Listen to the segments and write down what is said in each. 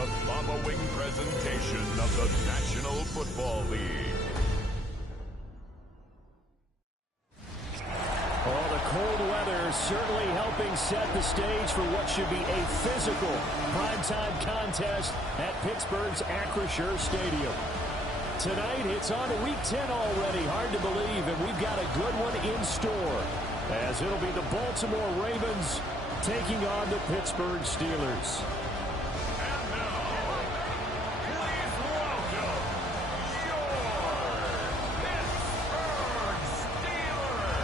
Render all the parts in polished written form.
the following presentation of the National Football League. Well, the cold weather certainly helping set the stage for what should be a physical primetime contest at Pittsburgh's Acrisure Stadium. Tonight, it's on to Week 10 already. Hard to believe, and we've got a good one in store, as it'll be the Baltimore Ravens taking on the Pittsburgh Steelers. And now, please welcome your Pittsburgh Steelers.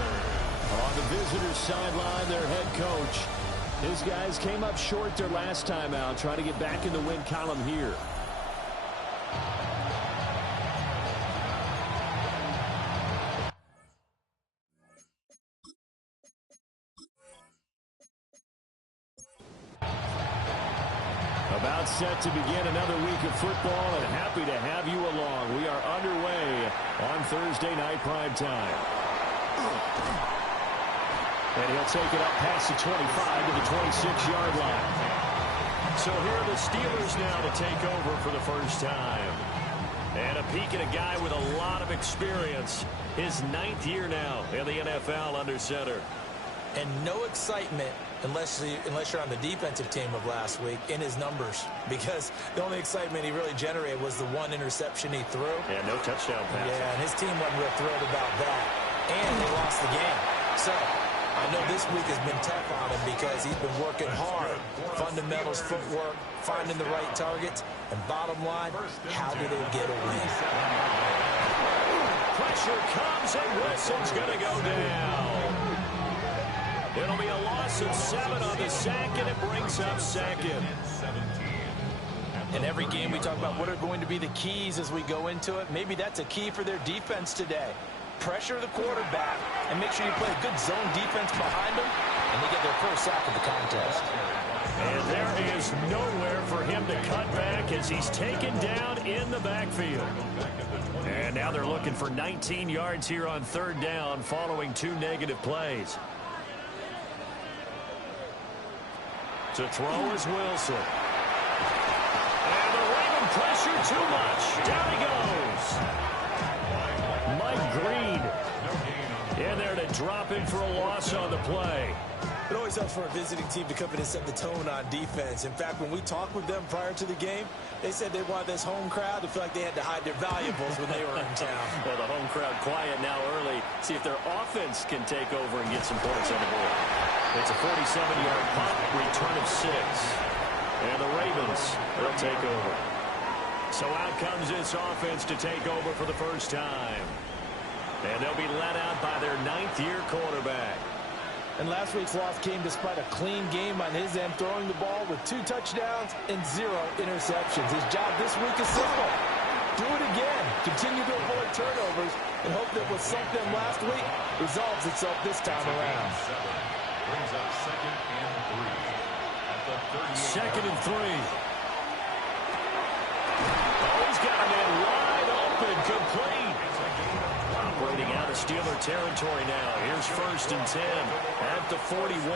On the visitors' sideline, their head coach. His guys came up short their last time out, trying to get back in the win column here. About set to begin another week of football, and happy to have you along. We are underway on Thursday night primetime. And he'll take it up past the 25 to the 26-yard line. So here are the Steelers now to take over for the first time. And a peek at a guy with a lot of experience. His 9th year now in the NFL under center. And no excitement unless you're on the defensive team of last week in his numbers, because the only excitement he really generated was the one interception he threw. Yeah, no touchdown pass. Yeah, and his team wasn't real thrilled about that. And they lost the game. So I know this week has been tough on him because he's been working hard. Fundamentals, footwork, finding the right targets. And bottom line, how do they get a win? Pressure comes, and Wilson's going to go down. It'll be a loss of 7 on the sack, and it brings up second. In every game, we talk about what are going to be the keys as we go into it. Maybe that's a key for their defense today. Pressure the quarterback and make sure you play a good zone defense behind them, and they get their first sack of the contest. And there is nowhere for him to cut back as he's taken down in the backfield. And now they're looking for 19 yards here on third down following 2 negative plays. To throw is Wilson. And the Raven pressure too much. Down he goes. Mike Green in there to drop in for a loss on the play. It always helps for a visiting team to come in and set the tone on defense. In fact, when we talked with them prior to the game, they said they wanted this home crowd to feel like they had to hide their valuables when they were in town. Well, the home crowd quiet now early. See if their offense can take over and get some points on the board. It's a 47-yard punt, return of 6. And the Ravens, they'll take over. So out comes this offense to take over for the first time. And they'll be led out by their 9th-year quarterback. And last week's loss came despite a clean game on his end, throwing the ball with 2 touchdowns and 0 interceptions. His job this week is simple. Do it again. Continue to avoid turnovers and hope that what sunk them last week resolves itself this time around. Brings up 2nd and 3 at the 2nd and 3. Oh, he's got a man wide open, complete. Operating out of Steeler territory now. Here's 1st and 10 at the 41. 1st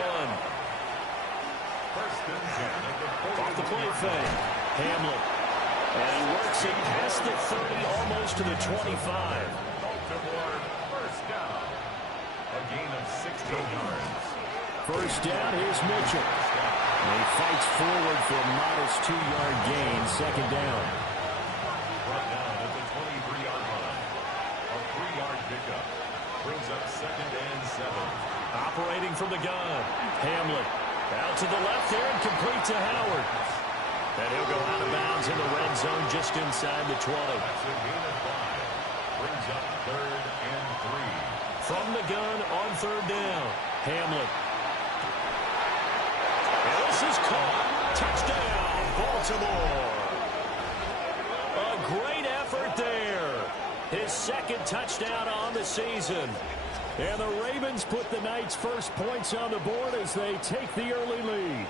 and 10 at the 41. Off the play fake. Hamlet. And he works it past the 30, almost to the 25. Baltimore, first down. A gain of 16 yards. First down, here's Mitchell. And he fights forward for a modest 2-yard gain, 2nd down. Brought down at the 23-yard line. A 3-yard pickup. Brings up 2nd and 7. Operating from the gun. Hamlet out to the left there and complete to Howard. And he'll go out of bounds in the red zone just inside the 20. That's a gain of 5. Brings up 3rd and 3. From the gun on 3rd down. Hamlet. And this is caught. Touchdown, Baltimore. A great effort there. His 2nd touchdown on the season. And the Ravens put the night's first points on the board as they take the early lead.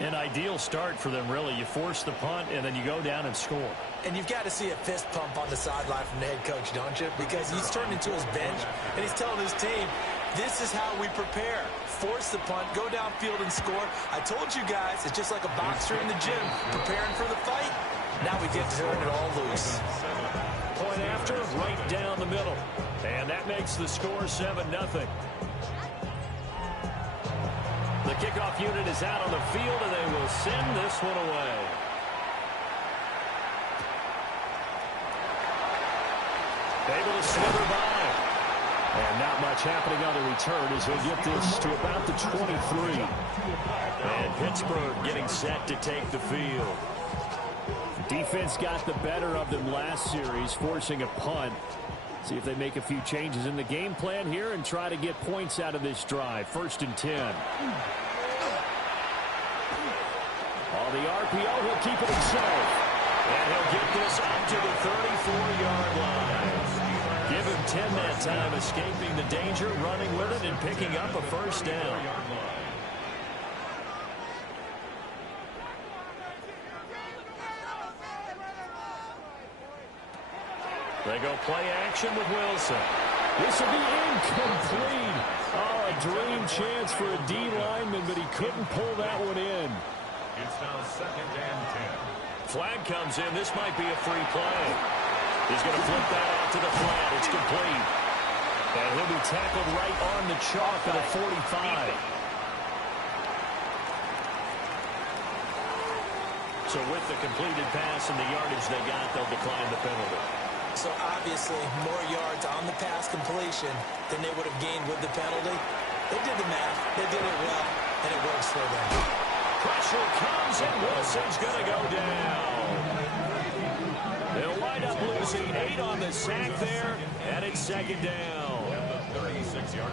An ideal start for them, really. You force the punt, and then you go down and score. And you've got to see a fist pump on the sideline from the head coach, don't you? Because he's turned into his bench, and he's telling his team, This is how we prepare. Force the punt, go downfield and score. I told you guys, it's just like a boxer in the gym preparing for the fight. Now we get to turn it all loose. Point after, right down the middle. And that makes the score 7-0. The kickoff unit is out on the field, and they will send this one away. Able to slither by. And not much happening on the return as he'll get this to about the 23. And Pittsburgh getting set to take the field. Defense got the better of them last series, forcing a punt. See if they make a few changes in the game plan here and try to get points out of this drive. 1st and 10. On the RPO, he'll keep it himself. And he'll get this up to the 34-yard line. Give him 10 that time, escaping the danger, running with it, and picking up a 1st down. They go play action with Wilson. This will be incomplete. Oh, a dream chance for a D lineman, but he couldn't pull that one in. It's now 2nd and 10. Flag comes in. This might be a free play. He's going to flip that out to the flat. It's complete. And he'll be tackled right on the chalk at a 45. So with the completed pass and the yardage they got, they'll decline the penalty. So obviously more yards on the pass completion than they would have gained with the penalty. They did the math. They did it well, and it works for them. Pressure comes, and Wilson's going to go down. They'll wind up losing 8 on the sack there, and it's 2nd down.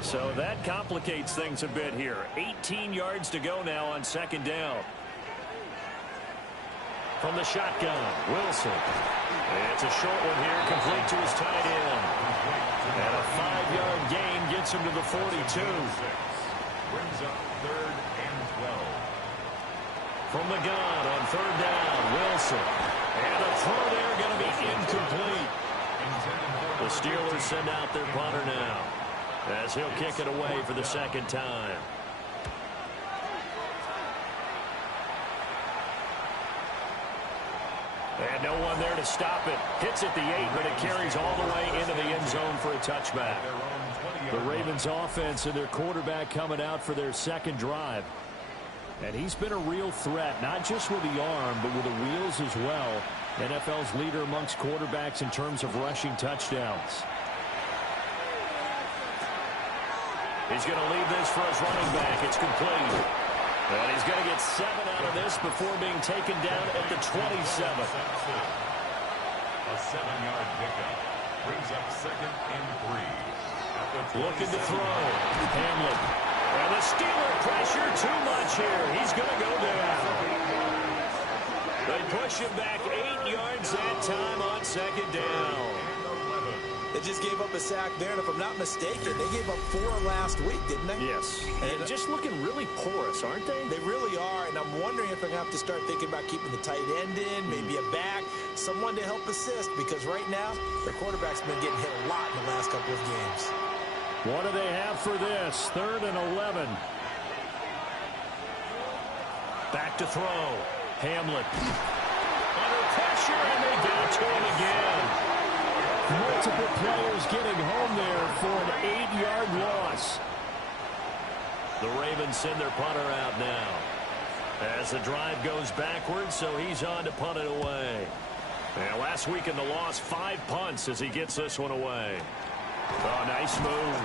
So that complicates things a bit here. 18 yards to go now on 2nd down. From the shotgun, Wilson. It's a short one here, complete to his tight end. And a 5-yard gain gets him to the 42. Brings up 3rd and 12. From the gun on 3rd down, Wilson. And the throw there going to be incomplete. The Steelers send out their punter now, as he'll kick it away for the 2nd time. And no one there to stop it. Hits at the 8, but it carries all the way into the end zone for a touchback. The Ravens offense and their quarterback coming out for their 2nd drive. And he's been a real threat, not just with the arm, but with the wheels as well. NFL's leader amongst quarterbacks in terms of rushing touchdowns. He's going to leave this for his running back. It's complete. And he's going to get 7 out of this before being taken down at the 27. A 7-yard pickup brings up 2nd and 3. Looking to throw. Hamlin. And the Steeler pressure too much here. He's going to go down. They push him back 8 yards that time on 2nd down. They just gave up a sack there, and if I'm not mistaken, they gave up 4 last week, didn't they? Yes. And just looking really porous, aren't they? They really are, and I'm wondering if they're going to have to start thinking about keeping the tight end in, maybe a back, someone to help assist, because right now, their quarterback's been getting hit a lot in the last couple of games. What do they have for this? 3rd and 11. Back to throw. Hamlin. Under pressure, and they get it to him again. Multiple players getting home there for an 8-yard loss. The Ravens send their punter out now, as the drive goes backwards, so he's on to punt it away. And last week in the loss, 5 punts as he gets this one away. Oh, nice move.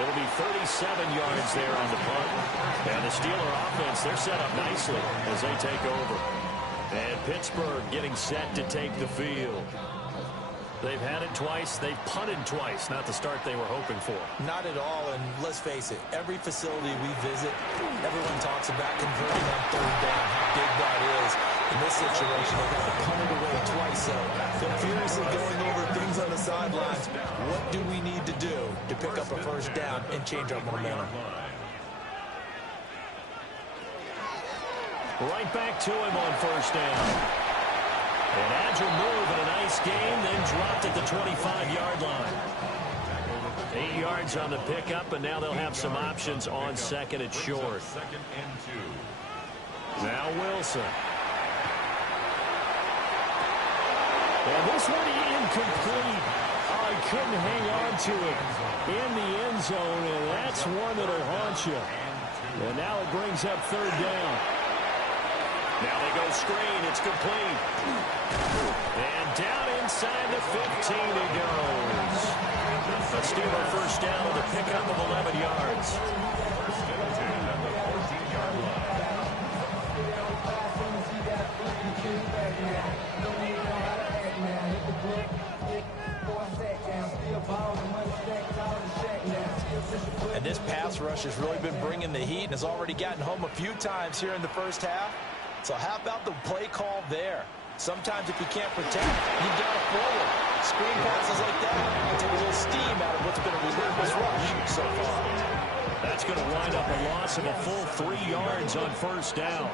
It'll be 37 yards there on the punt. And the Steeler offense, they're set up nicely as they take over. And Pittsburgh getting set to take the field. They've had it twice. They've punted twice. Not the start they were hoping for. Not at all, and let's face it, every facility we visit, everyone talks about converting on 3rd down, how big that is. In this situation, they got to punt it away twice, so they're furiously going over things on the sidelines. What do we need to do to pick up a 1st down and change our momentum? Right back to him on 1st down. An agile move and a nice game, then dropped at the 25-yard line. 8 yards on the pickup, and now they'll have some options on second and short. Second and 2. Now Wilson. And this one incomplete. Oh, he couldn't hang on to it in the end zone, and that's one that'll haunt you. And now it brings up third down. Now they go screen. It's complete. And down inside the 15 it goes. A Steeler first down with a pickup of 11 yards. First and 10 at the 14-yard line. And this pass rush has really been bringing the heat and has already gotten home a few times here in the first half. So how about the play call there? Sometimes if you can't protect, you got to forward. Screen passes like that take a little steam out of what's been a relentless rush so far. That's going to wind up a loss of a full 3 yards on first down.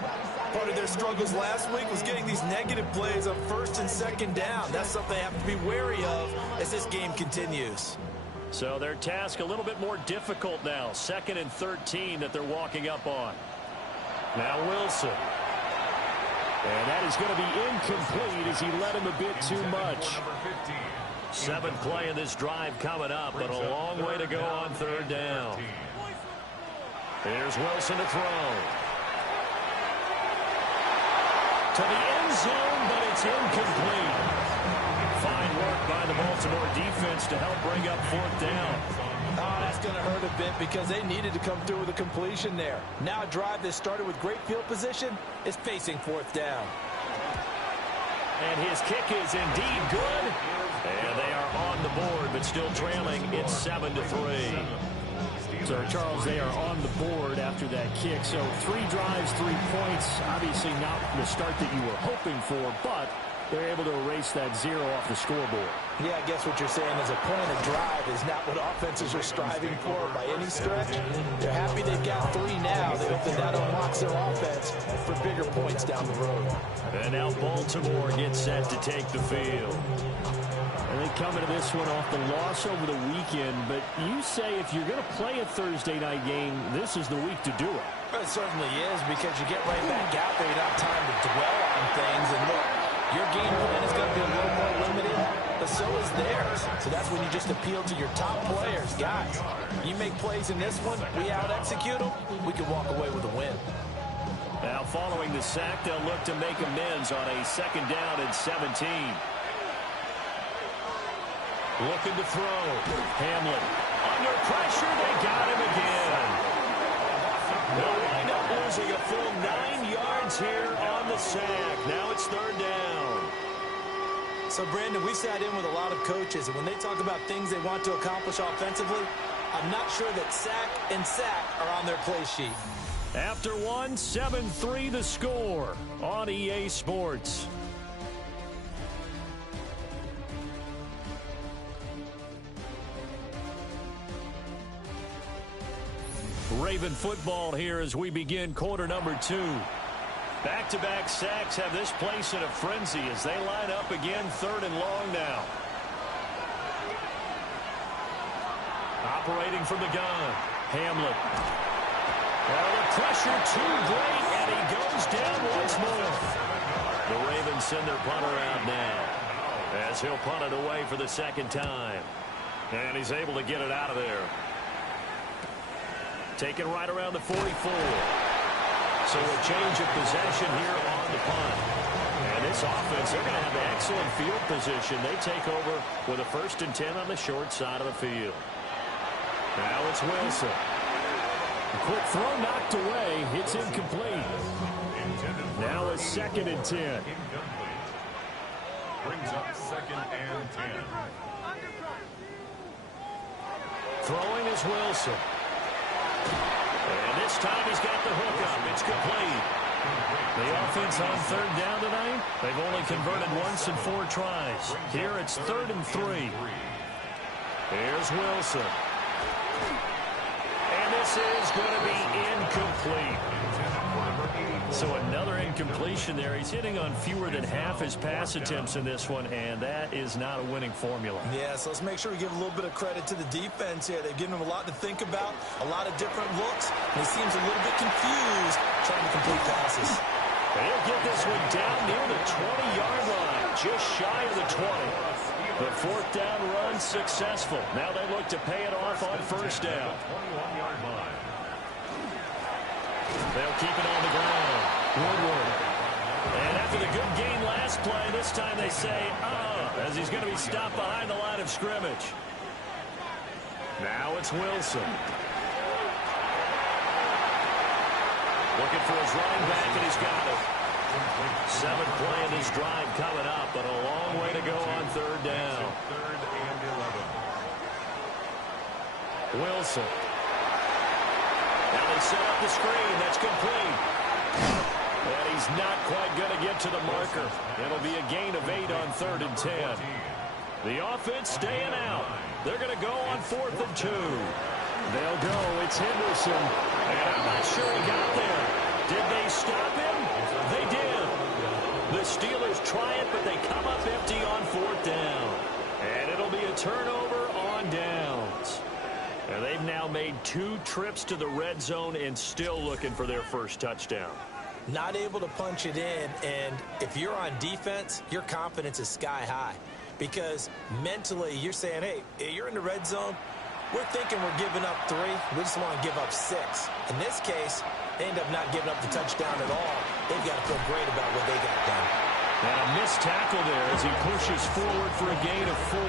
Part of their struggles last week was getting these negative plays on first and second down. That's something they have to be wary of as this game continues. So their task a little bit more difficult now. 2nd and 13 that they're walking up on. Now Wilson. And that is going to be incomplete as he led him a bit too much. 7th play of this drive coming up, but a long way to go on third down. Here's Wilson to throw. To the end zone, but it's incomplete. Fine work by the Baltimore defense to help bring up 4th down. Oh, that's going to hurt a bit because they needed to come through with a completion there. Now a drive that started with great field position is facing 4th down. And his kick is indeed good. And they are on the board, but still trailing. It's 7-3. So, Charles, they are on the board after that kick. So 3 drives, 3 points. Obviously not the start that you were hoping for, but they're able to erase that 0 off the scoreboard. Yeah, I guess what you're saying is a point of drive is not what offenses are striving for by any stretch. They're happy they've got 3 now. They hope that that unlocks their offense for bigger points down the road. And now Baltimore gets set to take the field. And they come into this one off the loss over the weekend, but you say if you're going to play a Thursday night game, this is the week to do it. Well, it certainly is because you get right back out there. You don't have time to dwell on things. And look, your game plan is going to be a little more limited, but so is theirs. So that's when you just appeal to your top players. Guys, you make plays in this one, we out-execute them, we can walk away with a win. Now following the sack, they'll look to make amends on a 2nd down and 17. Looking to throw. Hamlin under pressure. They got him again. They'll wind up losing a full 9 yards here on the sack. Now it's 3rd down. So, Brandon, we sat in with a lot of coaches, and when they talk about things they want to accomplish offensively, I'm not sure that sack and sack are on their play sheet. After one, 7-3 the score on EA Sports. Raven football here as we begin quarter number 2. Back-to-back sacks have this place in a frenzy as they line up again 3rd and long now. Operating from the gun, Hamlin. Well, the pressure too great, and he goes down once more. The Ravens send their punter out now as he'll punt it away for the 2nd time. And he's able to get it out of there. Taken right around the 44. So a change of possession here on the punt. And this offense, they're going to have excellent field position. They take over with a 1st and 10 on the short side of the field. Now it's Wilson. A quick throw knocked away. It's incomplete. Now it's 2nd and 10. Incomplete. Brings up 2nd and 10. Throwing is Wilson. And this time he's got the hook up. It's complete. The offense on 3rd down tonight, they've only converted once in 4 tries. Here it's 3rd and 3. Here's Wilson. And this is going to be incomplete. So another incompletion. situation there. He's hitting on fewer than half his pass attempts in this one, and that is not a winning formula. Yeah, so let's make sure we give a little bit of credit to the defense here. They've given him a lot to think about, a lot of different looks, and he seems a little bit confused trying to complete passes. They'll get this one down near the 20-yard line, just shy of the 20. The fourth down run successful. Now they look to pay it off on first down. 21-yard line. They'll keep it on the ground. Woodward. And after the good gain last play, this time they say, as he's going to be stopped behind the line of scrimmage. Now it's Wilson. Looking for his running back, and he's got it. 7th play in this drive coming up, but a long way to go on third down. 3rd and 11. Wilson. Now they set up the screen. That's complete. And he's not quite going to get to the marker. It'll be a gain of 8 on 3rd and 10. The offense staying out. They're going to go on 4th and 2. They'll go. It's Henderson. And I'm not sure he got there. Did they stop him? They did. The Steelers try it, but they come up empty on 4th down. And it'll be a turnover on downs. And they've now made 2 trips to the red zone and still looking for their first touchdown. Not able to punch it in, and if you're on defense, your confidence is sky high. Because mentally, you're saying, hey, you're in the red zone. We're thinking we're giving up 3. We just want to give up 6. In this case, they end up not giving up the touchdown at all. They've got to feel great about what they got done. And a missed tackle there as he pushes forward for a gain of 4.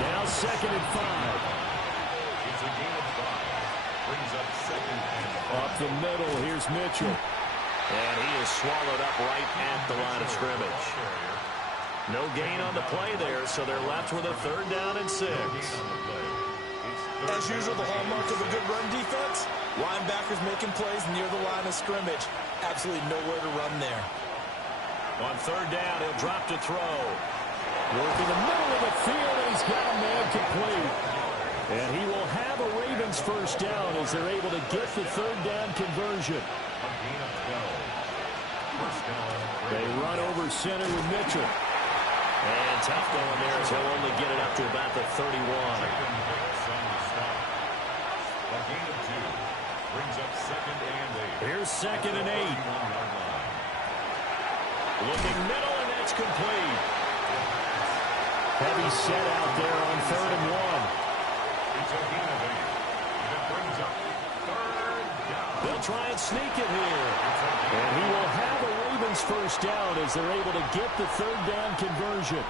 Now 2nd and 5. It's a gain of 5. Brings up 2nd and 5. Up the middle, here's Mitchell. And he is swallowed up right at the line of scrimmage. No gain on the play there, so they're left with a 3rd down and 6. As usual, the hallmark of a good run defense, linebackers making plays near the line of scrimmage. Absolutely nowhere to run there. On 3rd down, he'll drop to throw. Working the middle of the field, and he's got a man complete. And he will have a Ravens first down as they're able to get the 3rd down conversion. A gain of 12. First down. They run over center with Mitchell. And tough going there as he'll only get it up to about the 31. Second and 6 on the stop. A gain of 2. Brings up 2nd and 8. Here's 2nd and 8. 21-yard line. Looking middle, and that's complete. Heavy set out there on 3rd and 1. It's a gain of 8. That brings up 3rd down. They'll try and sneak it here. And he will have a Ravens first down as they're able to get the 3rd down conversion.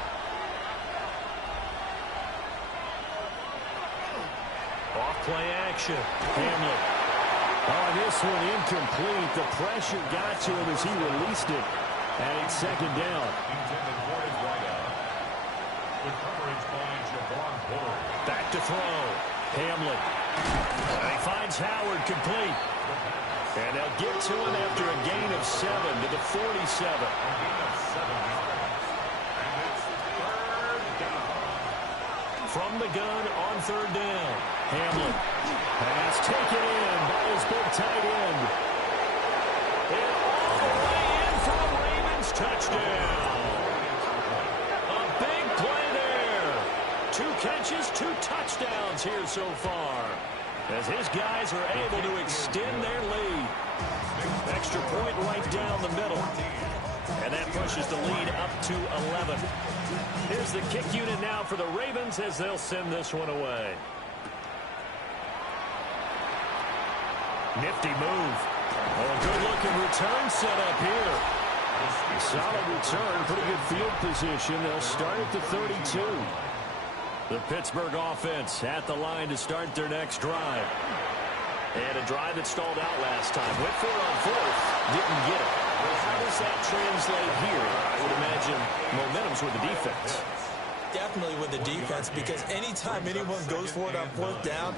Off play action. Hamlet. On this one, incomplete. The pressure got to him as he released it. And it's 2nd down. Intended for his wideout. The coverage by Javon Bullard. Back to throw. Hamlet. And he finds Howard complete. And they'll get to him after a gain of 7 to the 47. A gain of 7 yards. And it's 3rd down. From the gun on 3rd down. Hamlet. Pass taken in by his big tight end. And all the way in for the Ravens touchdown. A big play there. 2 catches, 2 touchdowns here so far, as his guys are able to extend their lead. Extra point right down the middle. And that pushes the lead up to 11. Here's the kick unit now for the Ravens as they'll send this one away. Nifty move. Oh, good-looking return set up here. Solid return, pretty good field position. They'll start at the 32. The Pittsburgh offense at the line to start their next drive. And a drive that stalled out last time. Went for it on 4th. Didn't get it. Well, how does that translate here? I would imagine momentum's with the defense. Definitely with the defense, because anytime anyone goes for it on 4th down,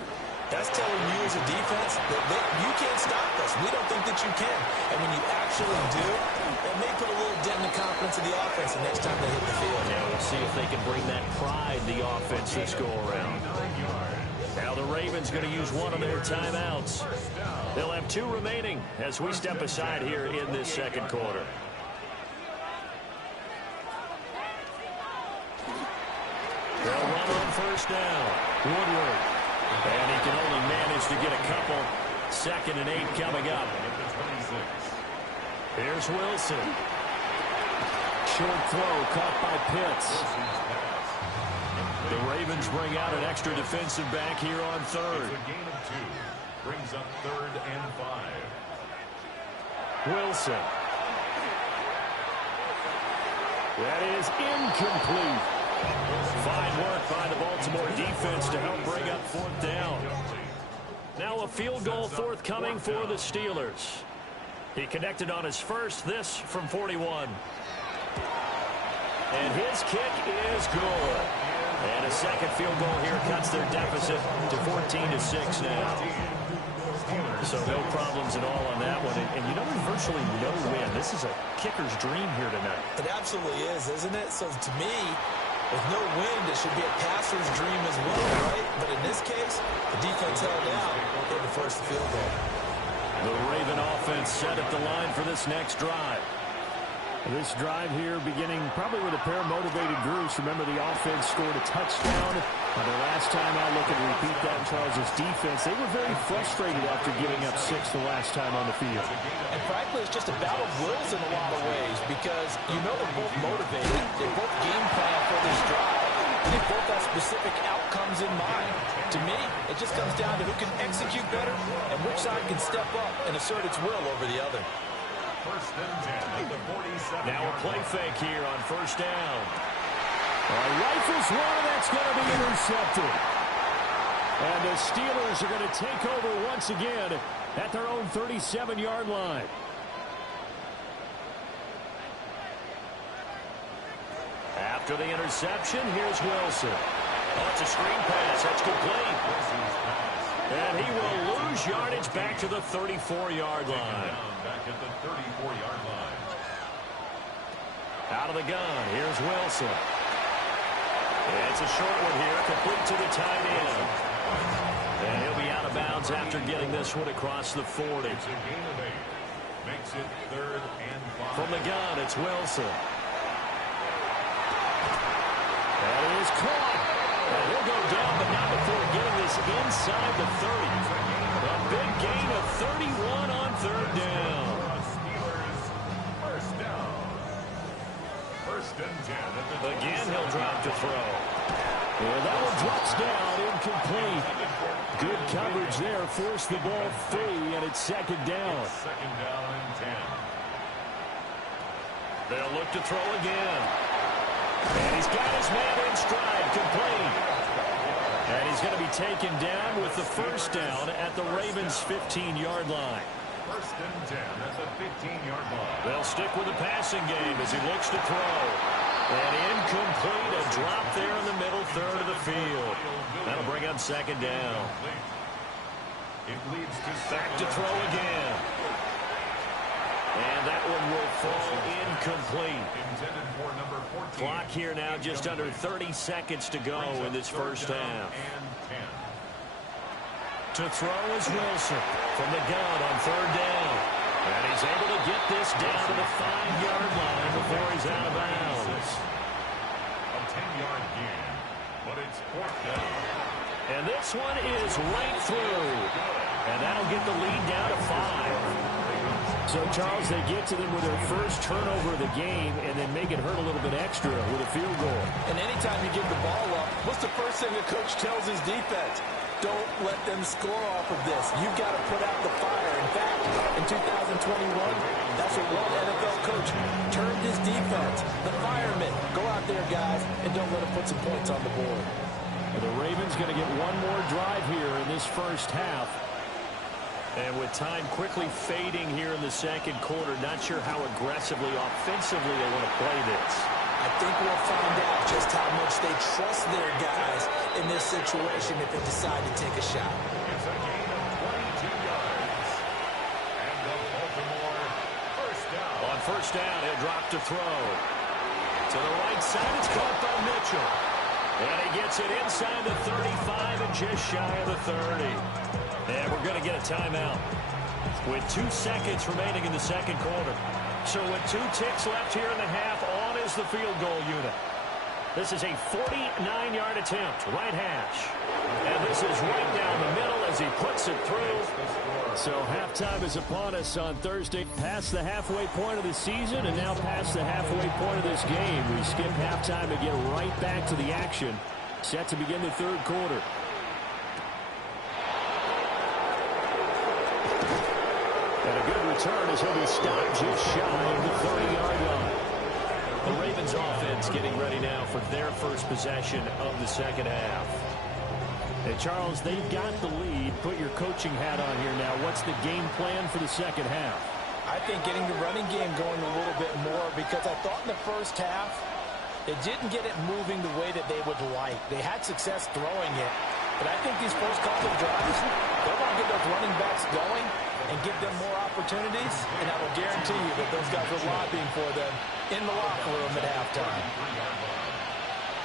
that's telling you as a defense that you can't stop us. We don't think that you can. And when you actually do, it may put a little dent in the confidence of the offense the next time they hit the field. Yeah, we'll see if they can bring that pride in the offense this go around. Now the Ravens going to use one of their timeouts. They'll have 2 remaining as we step aside here in this second quarter. They'll run on first down. Woodward. And he can only manage to get a couple. 2nd and 8 coming up. Here's Wilson. Short throw caught by Pitts. The Ravens bring out an extra defensive back here on 3rd. It's a gain of 2. Brings up 3rd and 5. Wilson. That is incomplete. Fine work by the Baltimore defense to help bring up 4th down. Now a field goal forthcoming for the Steelers. He connected on his first, this from 41. And his kick is good. And a second field goal here cuts their deficit to 14-6 now. So no problems at all on that one. And you know, there's virtually no win. This is a kicker's dream here tonight. It absolutely is, isn't it? So to me, with no wind, it should be a passer's dream as well, right? But in this case, the defense held out and the first field goal. The Raven offense set at the line for this next drive. This drive here beginning probably with a pair of motivated groups. Remember, the offense scored a touchdown. The last time out, looking to repeat that in Charles' defense. They were very frustrated after giving up 6 the last time on the field. And frankly, it's just a battle of wills in a lot of ways because you know they're both motivated. They both game plan for this drive. They both have specific outcomes in mind. To me, it just comes down to who can execute better and which side can step up and assert its will over the other. First and 10 at the 47. Now a play fake here on first down. Rifles one, and that's going to be intercepted. And the Steelers are going to take over once again at their own 37-yard line. After the interception, here's Wilson. Oh, it's a screen pass. That's complete. And he will lose yardage back to the 34-yard line. Back at the 34-yard line. Out of the gun, here's Wilson. It's a short one here, complete to the tight end. And he'll be out of bounds after getting this one across the 40. It's a gain of 8. Makes it 3rd and 5. From the gun, it's Wilson. That is caught. And he'll go down, but not before getting this inside the 30. A big gain of 31 on 3rd down. Steelers first down. First and 10. Again, he'll drop to throw. And that one drops down, incomplete. Good coverage there, forced the ball free, and it's 2nd down. Second down and 10. They'll look to throw again. And he's got his man in stride, complete. And he's going to be taken down with the first down at the Ravens' 15-yard line. First and 10 at the 15-yard line. They'll stick with the passing game as he looks to throw. And incomplete, a drop there in the middle third of the field. That'll bring up 2nd down. It leads to Back to throw again. And that one will fall incomplete. intended for number 14. Clock here now just under 30 seconds to go in this first half. And 10. To throw is Wilson from the gun on 3rd down. And he's able to get this down to the 5-yard line before he's out of bounds. A 10-yard gain, but it's 4th down. And this one is right through. And that'll get the lead down to 5. So, Charles, they get to them with their first turnover of the game and then make it hurt a little bit extra with a field goal. And anytime you give the ball up, what's the first thing the coach tells his defense? Don't let them score off of this. You've got to put out the fire. In fact, in 2021, that's what one NFL coach turned his defense. The firemen. Go out there, guys, and don't let them put some points on the board. The Ravens going to get one more drive here in this first half. And with time quickly fading here in the second quarter, not sure how aggressively, offensively they want to play this. I think we'll find out just how much they trust their guys in this situation if they decide to take a shot. It's a gain of 22 yards. And the Baltimore first down. On first down, he'll drop to throw. To the right side, it's caught by Mitchell. And he gets it inside the 35 and just shy of the 30. And we're going to get a timeout. with 2 seconds remaining in the second quarter. So with 2 ticks left here in the half, on is the field goal unit. This is a 49-yard attempt, right hash. And this is right down the middle as he puts it through. So halftime is upon us on Thursday. Past the halfway point of the season and now past the halfway point of this game. We skip halftime and get right back to the action. Set to begin the third quarter. And a good return as he'll be stopped just shy of the 30-yard line. The Ravens offense getting ready now for their first possession of the second half. Hey, Charles, they've got the lead. Put your coaching hat on here now. What's the game plan for the second half? I think getting the running game going a little bit more, because I thought in the first half it didn't get it moving the way that they would like. They had success throwing it, but I think these first couple of drives, they want to get those running backs going and give them more opportunities, and I will guarantee you that those guys are lobbying for them in the locker room at halftime.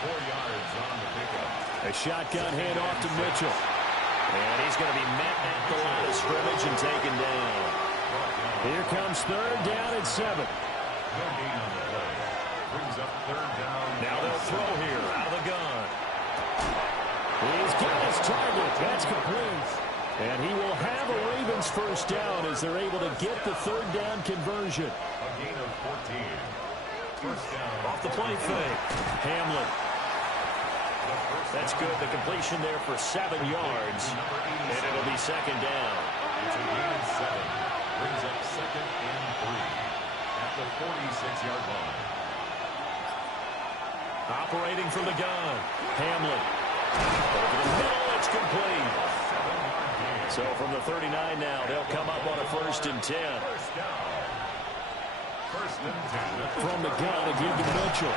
4 yards on the pickup. A shotgun handoff to Mitchell. And he's going to be met at the line of scrimmage and taken down. Here comes third down and 7. No gain on the play. Brings up third down. Now they'll throw here out of the gun. He's got his target. That's complete. And he will have a Ravens first down as they're able to get the third down conversion. A gain of 14. First down. Off the play fake. Hamlin. That's good. The completion there for 7 yards. And it'll be second down. It's a gain of 7. Brings up second and 3 at the 46-yard line. Operating from the gun. Hamlin. Over the middle, it's complete. So from the 39 now, they'll come up on a 1st and 10. First down. 1st and 10. From the gun again to Mitchell.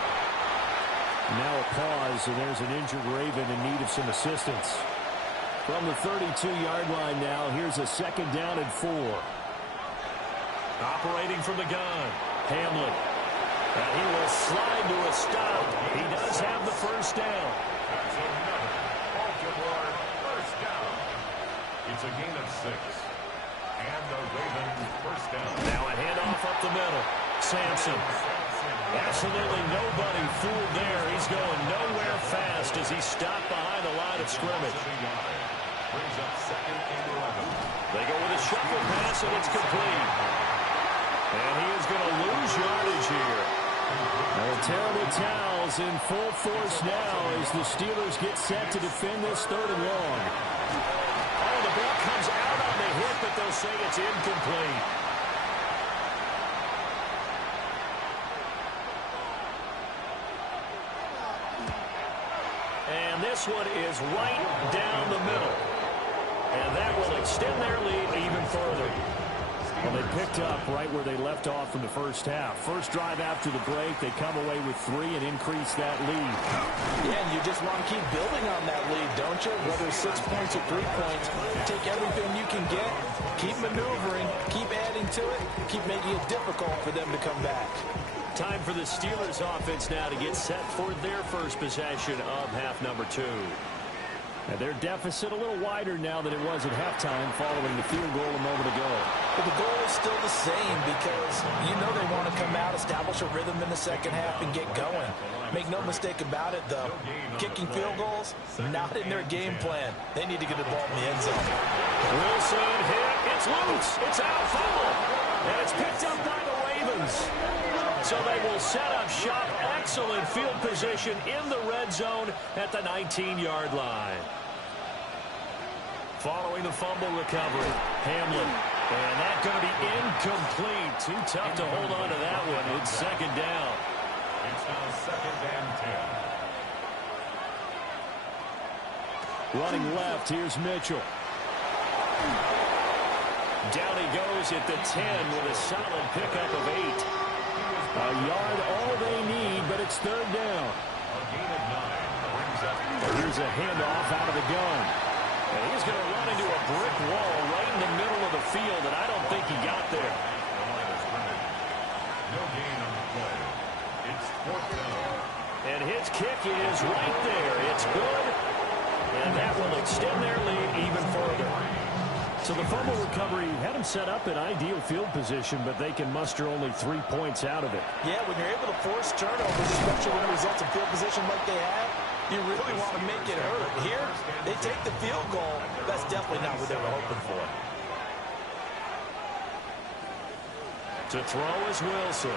Now a pause, and there's an injured Raven in need of some assistance. From the 32-yard line now, here's a second down and 4. Operating from the gun, Hamlin. And he will slide to a stop. He does have the first down. That's another Baltimore first down. It's a gain of 6. And the Ravens first down. Now a handoff up the middle. Sampson. Absolutely nobody fooled there. He's going nowhere fast as he stopped behind the line of scrimmage. Brings up second and 11. They go with a shuffle pass, and it's complete. And he is going to lose yardage here. The terrible towels in full force now as the Steelers get set to defend this 3rd and long. Oh, the ball comes out on the hit, but they'll say it's incomplete. And this one is right down the middle. And that will extend their lead even further. Well, they picked up right where they left off from the first half. First drive after the break, they come away with 3 and increase that lead. Yeah, and you just want to keep building on that lead, don't you? Whether it's 6 points or 3 points, take everything you can get, keep maneuvering, keep adding to it, keep making it difficult for them to come back. Time for the Steelers offense now to get set for their first possession of half number 2. And their deficit a little wider now than it was at halftime following the field goal a moment ago. But the goal is still the same because you know they want to come out, establish a rhythm in the second half, and get going. Make no mistake about it, though. Kicking field goals, not in their game plan. They need to get the ball in the end zone. Wilson hit. It's loose. It's out. Fumble. And it's picked up by the Ravens. So they will set up shop. Excellent field position in the red zone at the 19-yard line. Following the fumble recovery, Hamlin. And that's going to be incomplete. Too tough to hold on to that one. It's second down. It's now second and 10. Running left, here's Mitchell. Down he goes at the 10 with a solid pickup of 8. A yard all they need, but it's third down. A gain of 9 brings up. Here's a handoff out of the gun. And he's going to run into a brick wall right in the middle of the field, and I don't think he got there. No gain on the play. It's 4th down. And his kick is right there. It's good. And that will extend their lead even further. So the fumble recovery had them set up in ideal field position, but they can muster only 3 points out of it. Yeah, when you're able to force turnovers, especially when it results in field position like they have, you really want to make it hurt. Here, they take the field goal. That's definitely not what they were hoping for. To throw is Wilson.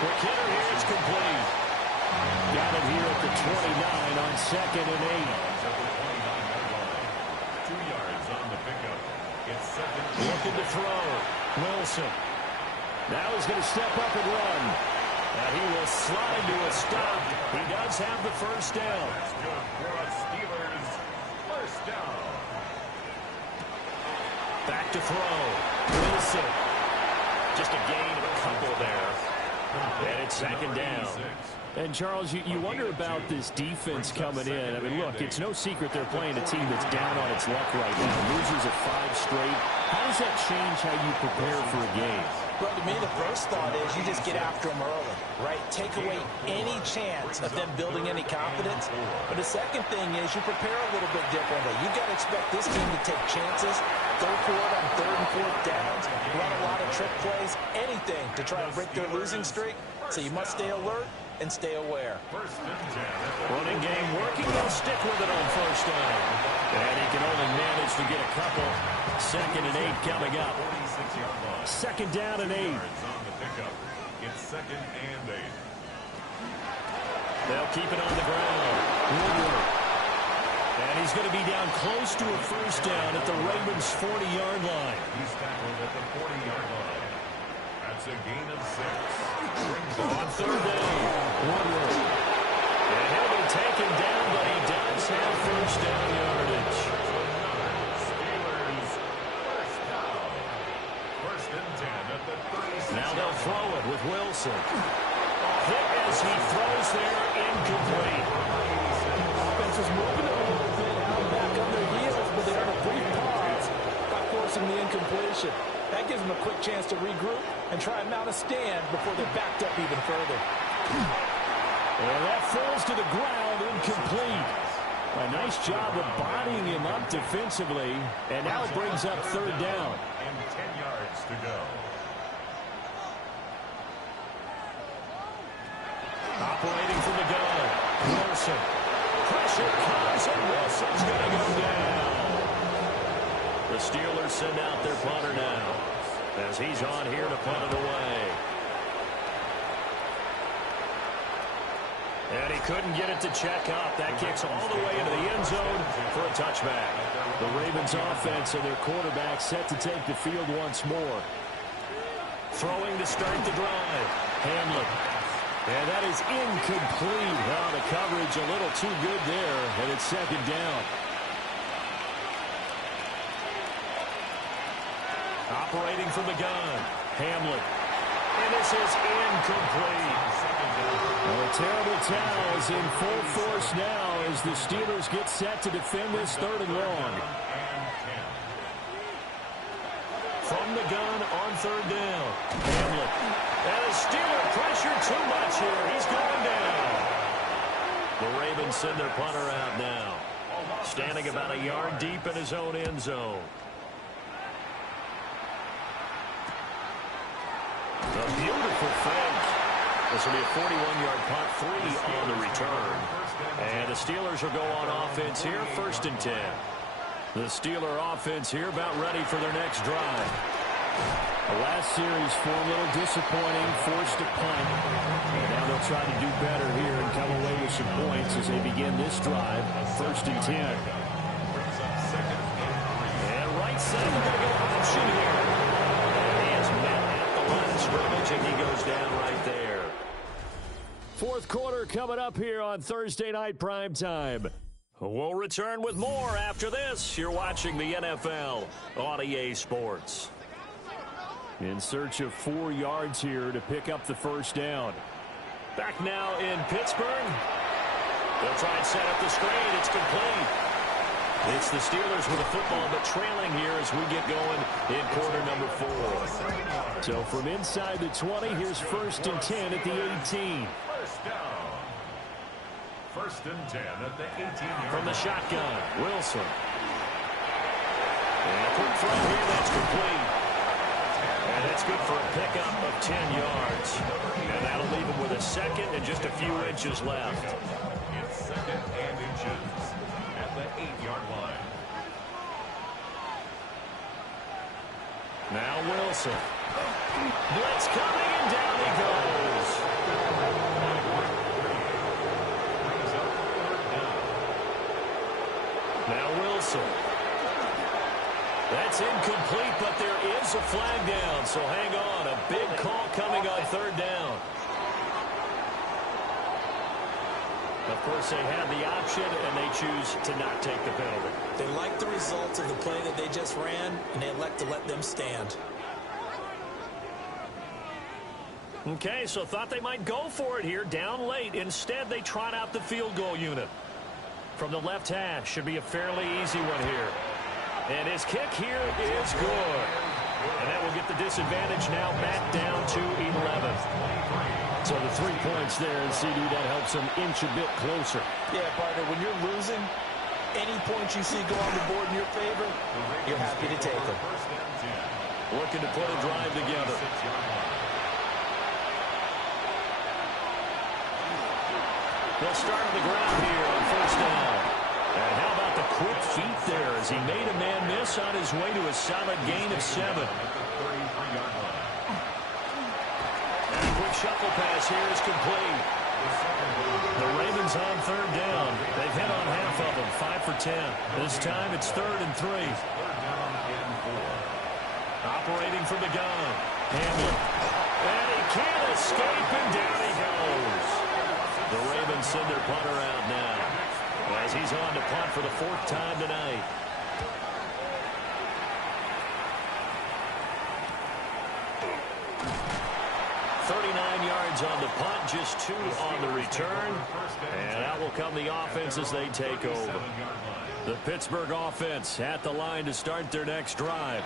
Quick hitter here, it's complete. Got it here at the 29 on 2nd and 8. 2 yards on the pickup. It's second. Looking to throw. Wilson. Now he's going to step up and run. And he will slide to a stop. He does have the first down. That's good for a Steelers first down. Back to throw. Wilson. Just a gain of a couple there. And it's second down. And, Charles, you wonder about this defense coming in. I mean, look, it's no secret they're playing a team that's down on its luck right now. Losers of 5 straight. How does that change how you prepare for a game? Well, to me, the first thought is you just get after them early, right? Take away any chance of them building any confidence. But the second thing is you prepare a little bit differently. You got to expect this team to take chances, go for it on 3rd and 4th downs, run a lot of trick plays, anything to try to break their losing streak. So you must stay alert and stay aware. Running game working. They'll stick with it on first down. And he can only manage to get a couple. 2nd and 8 coming up. 2nd down and 8. It's 2nd and 8. They'll keep it on the ground. Woodward. And he's going to be down close to a first down at the Ravens' 40-yard line. He's tackled at the 40-yard line. That's a gain of 6. On 3rd down, Woodward. And he'll be taken down, but he does have first down yardage. Steelers first down. 1st and 10 at the 36. Now they'll throw it with Wilson. Hit as he throws there, incomplete. Offense is moving a little bit out back on their heels, but they earn a brief pause by forcing the incompletion. That gives them a quick chance to regroup and try and mount a stand before they're backed up even further. And that falls to the ground, incomplete. A nice job of bodying him up defensively, and now it brings up 3rd down. And 10 yards to go. Operating from the gun, Wilson. Pressure comes, and Wilson's going to go down. The Steelers send out their punter now, as he's on here to punt it away. And he couldn't get it to check up. That kicks all the way into the end zone for a touchback. The Ravens offense and their quarterback set to take the field once more. Throwing to start the drive. Hamlin. And that is incomplete. Oh, the coverage a little too good there, and it's 2nd down. Operating from the gun, Hamlin. And this is incomplete. A terrible towels in full force now as the Steelers get set to defend this 3rd and long. From the gun on 3rd down, Hamlin. And the Steeler pressure too much here. He's going down. The Ravens send their punter out now, standing about a yard deep in his own end zone. A beautiful fake. This will be a 41-yard punt, 3 on the return. And the Steelers will go on offense here, 1st and 10. The Steeler offense here about ready for their next drive. The last series for a little disappointing, forced a punt. And now they'll try to do better here and come away with some points as they begin this drive, 1st and 10. And right side, they're going to go option here. Scrimmage, and he goes down right there. 4th quarter coming up here on Thursday Night Primetime. We'll return with more after this. You're watching the NFL on EA Sports. In search of 4 yards here to pick up the first down. Back now in Pittsburgh. They'll try and set up the screen. It's complete. It's the Steelers with the football, but trailing here as we get going in quarter number 4. So from inside the 20, here's 1st and 10 at the 18. First down. 1st and 10 at the 18-yard line. From the shotgun, Wilson. And a quick throw here, that's complete. And that's good for a pickup of 10 yards. And that'll leave him with a second and just a few inches left. It's second and inches at the 8-yard line. Now Wilson. Blitz coming, and down he goes. Now Wilson. That's incomplete, but there is a flag down, so hang on. A big call coming on third down. Of course, they had the option, and they choose to not take the penalty. They like the results of the play that they just ran, and they elect to let them stand. Okay, so thought they might go for it here, down late. Instead, they trot out the field goal unit. From the left hash, should be a fairly easy one here. And his kick here is good. And that will get the disadvantage now back down to 11. So the 3 points there, and CD, that helps them inch a bit closer. Yeah, partner, when you're losing, any points you see go on the board in your favor, you're happy to take them. Looking to put a drive together. They'll start on the ground here on first down. And how about the quick feet there as he made a man miss on his way to a solid gain of 7. And a quick shuffle pass here is complete. The Ravens on third down. They've hit on half of them, 5 for 10. This time it's 3rd and 3. Operating from the gun. Hamlin. And he can't escape, and down he goes. The Ravens send their punter out now as he's on to punt for the 4th time tonight. Yards on the punt, just 2 on the return. And out will come the offense as they take over. The Pittsburgh offense at the line to start their next drive.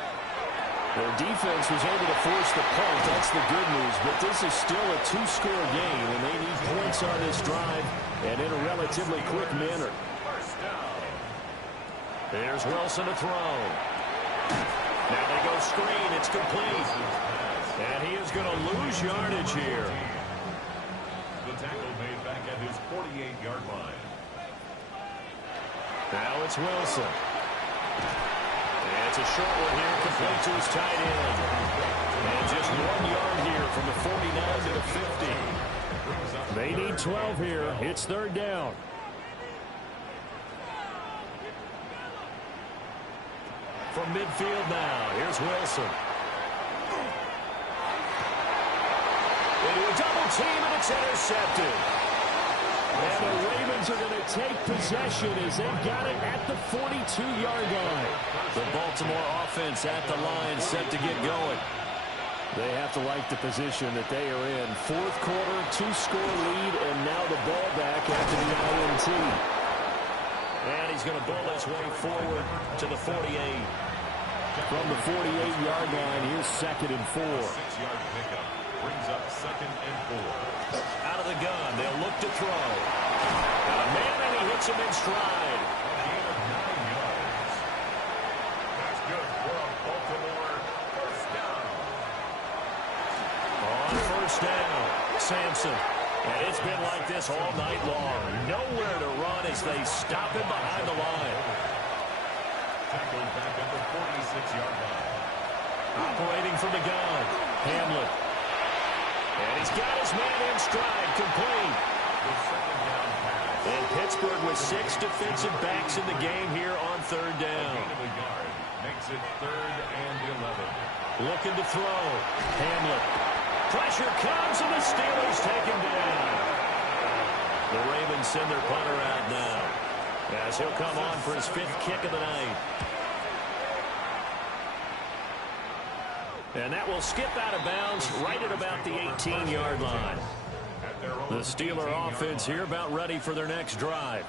Their defense was able to force the punt. That's the good news. But this is still a 2-score game, and they need points on this drive and in a relatively quick manner. There's Wilson to throw. Now they go screen. It's complete. And he is going to lose yardage here. The tackle made back at his 48-yard line. Now it's Wilson. And it's a short one here, complete to his tight end. And just 1 yard here from the 49 to the 50. They need 12 here. It's third down. From midfield now, here's Wilson. Into a double team, and it's intercepted. And the Ravens are going to take possession as they've got it at the 42-yard line. The Baltimore offense at the line, set to get going. They have to like the position that they are in. 4th quarter, 2-score lead, and now the ball back after the INT. And he's going to bull his way forward to the 48. From the 48-yard line, here's 2nd and 4. 6-yard pickup brings up 2nd and 4. Out of the gun, they'll look to throw. And a man, and he hits him in stride. A gain of 9 yards. That's good for a Baltimore first down. On first down, Sampson. And it's been like this all night long. Nowhere to run as they stop him behind the line. Tackled back at the 46-yard line. Operating from the gun, Hamlin. And he's got his man in stride, complete. The second down pass. And Pittsburgh with 6 defensive backs in the game here on third down. Gain of a yard makes it 3rd and 11. Looking to throw, Hamlin. Pressure comes, and the Steelers take him down. The Ravens send their punter out now as he'll come on for his 5th kick of the night. And that will skip out of bounds right at about the 18-yard line. The Steeler offense here about ready for their next drive.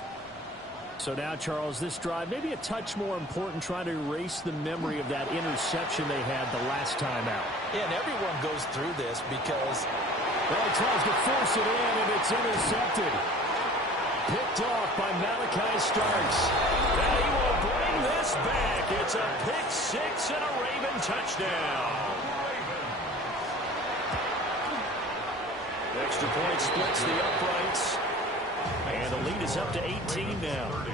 So now, Charles, this drive maybe a touch more important, trying to erase the memory of that interception they had the last time out. Yeah, and everyone goes through this because... Well, he tries to force it in, and it's intercepted. Picked off by Malachi Starks. And he will break bring this back. It's a pick six and a Raven touchdown. Extra point splits the uprights. And the lead is up to 18 now.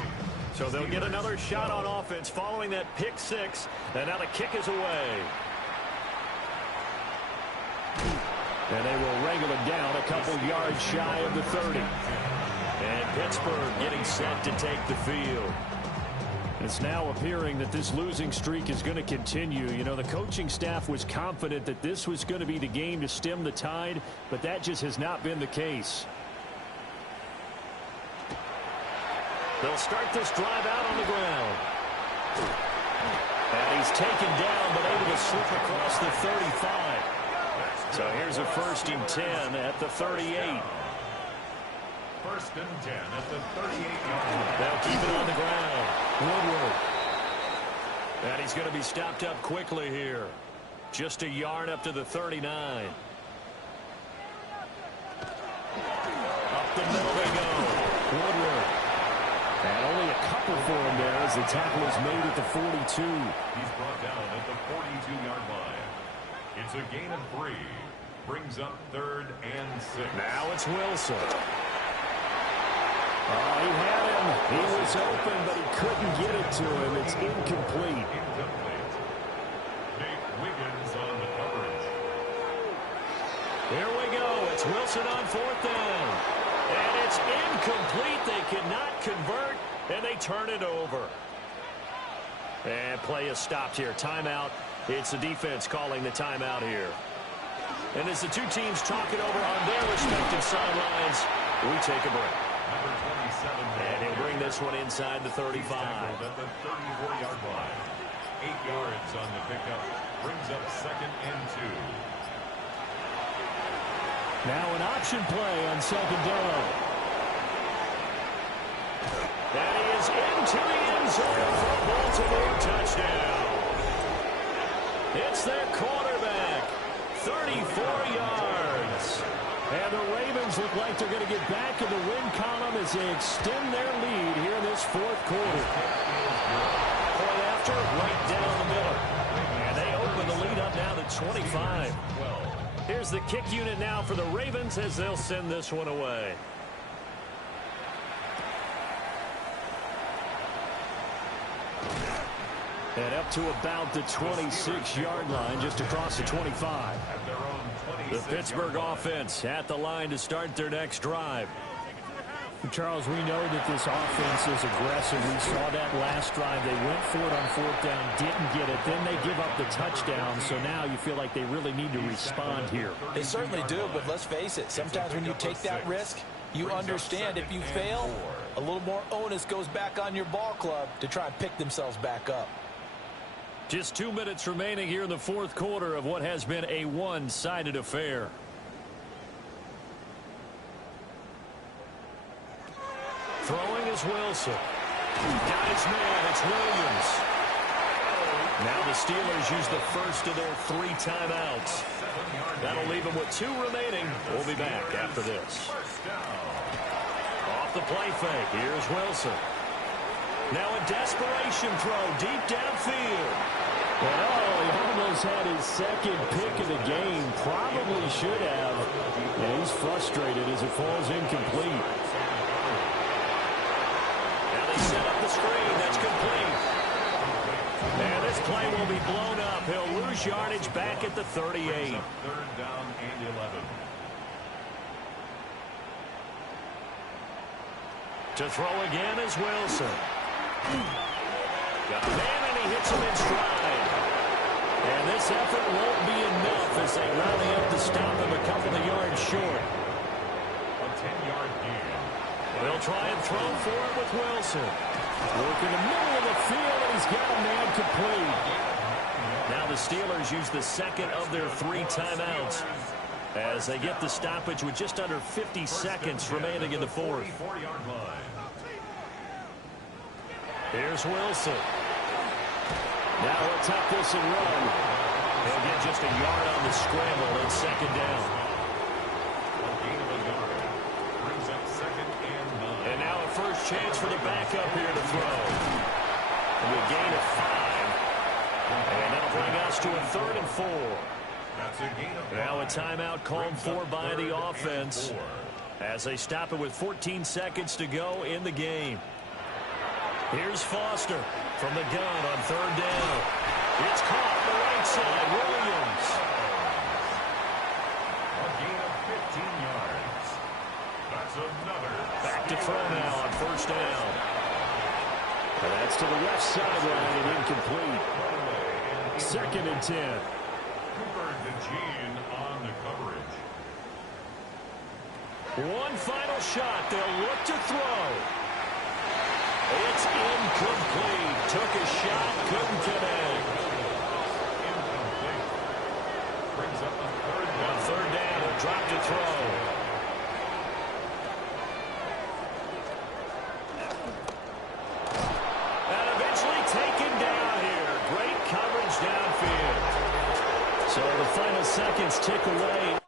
So they'll get another shot on offense following that pick six. And now the kick is away. And they will wrangle it down a couple yards shy of the 30. And Pittsburgh getting set to take the field. It's now appearing that this losing streak is going to continue. You know, the coaching staff was confident that this was going to be the game to stem the tide, but that just has not been the case. They'll start this drive out on the ground. And he's taken down, but able to slip across the 35. So here's a 1st and 10 at the 38. 1st and 10 at the 38-yard line. They'll keep it on the ground. Woodward. And he's going to be stopped up quickly here. Just a yard up to the 39. Up the middle they go. Woodward. And only a couple for him there as the tackle is made at the 42. He's brought down at the 42-yard line. It's a gain of 3. Brings up 3rd and 6. Now it's Wilson. Oh, he had him. He was open, but he couldn't get it to him. It's incomplete. Incomplete. Nate Wiggins on the coverage. Here we go. It's Wilson on 4th down. And it's incomplete. They cannot convert, and they turn it over. And play is stopped here. Timeout. It's the defense calling the timeout here. And as the two teams talk it over on their respective sidelines, we take a break. Number 27. And he'll bring this one inside the 35. At the 34-yard line. 8 yards on the pickup. Brings up 2nd and 2. Now an option play on 2nd down. That is into the end zone for a Baltimore touchdown. It's their quarterback. 34 yards. And the Ravens look like they're going to get back in the win column as they extend their lead here in this 4th quarter. Point after, right down the middle. And they open the lead up now to 25. Here's the kick unit now for the Ravens as they'll send this one away. And up to about the 26-yard line, just across the 25. The Pittsburgh offense at the line to start their next drive. Charles, we know that this offense is aggressive. We saw that last drive. They went for it on 4th down, didn't get it. Then they give up the touchdown. So now you feel like they really need to respond here. They certainly do, but let's face it. Sometimes when you take that risk, you understand if you fail, a little more onus goes back on your ball club to try and pick themselves back up. Just 2 minutes remaining here in the 4th quarter of what has been a one-sided affair. Throwing is Wilson. Got his man. It's Williams. Now the Steelers use the first of their 3 timeouts. That'll leave them with 2 remaining. We'll be back after this. Off the play fake. Here's Wilson. Now a desperation throw deep downfield. Well, he almost had his 2nd pick of the game. Probably should have. And he's frustrated as it falls incomplete. Now they set up the screen. That's complete. And this play will be blown up. He'll lose yardage back at the 38. 3rd down and 11. To throw again is Wilson. Got a man, and he hits him in stride. And this effort won't be enough as they rally up to stop him a couple of yards short. A 10-yard gain. They'll try and throw for it with Wilson. Work in the middle of the field, and he's got a man complete. Now the Steelers use the 2nd of their 3 timeouts as they get the stoppage with just under 50 seconds remaining in the 4th. 44-yard line. Here's Wilson. Now he'll tuck this and run. He'll get just a yard on the scramble and 2nd down. A gain of a yard. Brings up 2nd and 9. And now a first chance for the backup here to throw. It'll be a gain of 5. And that'll bring us to a 3rd and 4. That's a gain of 5. Now a timeout called for by the offense as they stop it with 14 seconds to go in the game. Here's Foster from the gun on 3rd down. It's caught on the right side. Williams. A gain of 15 yards. That's another. Back to throw now on 1st down. And that's to the left sideline and incomplete. 2nd and 10. Cooper DeJean on the coverage. One final shot. They'll look to throw. It's incomplete. Took a shot, couldn't connect. Incomplete. Brings up a 3rd down. On 3rd down, a drop to throw. And eventually taken down here. Great coverage downfield. So the final seconds tick away